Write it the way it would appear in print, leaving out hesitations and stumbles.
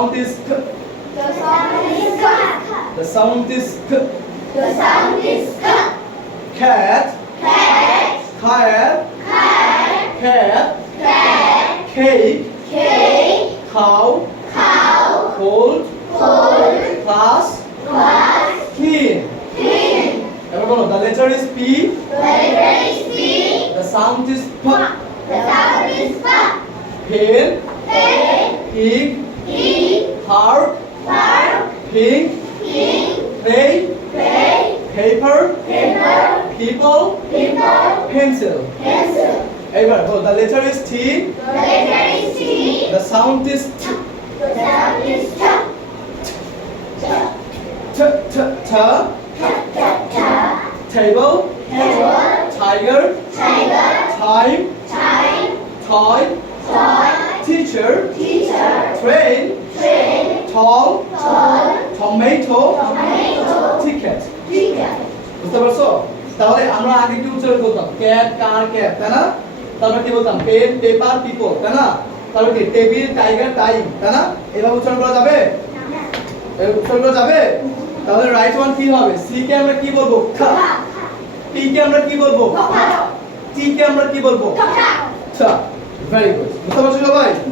sound is k. The sound is k. The sound is k. The sound is k. Cat, Cat, cat, cat, cat, cat, cake, cake, cow, cow, cold, cold, class, class, clean. clean. এবার বলো, the letter is P. The letter is P. The sound is P. The sound is P. Pen, Pen, pig, pig, heart, heart, pink, pig, play, play, paper, paper, people, people, pencil. pencil. এবার বলো, the letter is T. The letter is T. The sound is T. The sound is T. T. T, t, t. T. T. T. Table, Table, tiger, tiger, time, time, toy, toy, teacher, teacher, train, train, tall, tall, tomato, tomato, ticket. ticket. বুঝতে পারছো? তাহলে আমরা আগে কি উচ্চারণ করতাম? Cat, কার, cat, তাই না? তারপর কি বলতাম? পেন, পেপার, পিপল, তাই না? তারপর কি টেবিল, টাইগার, টাইম, তাই না? এভাবে উচ্চারণ করা যাবে? এভাবে উচ্চারণ করা যাবে? তাহলে রাইট ওয়ান কি হবে? সি কে আমরা কি বলবো? খা। পি কে আমরা কি বলবো? টি কে আমরা কি বলবো? ছা। Very good. বুঝতে পারছো সবাই?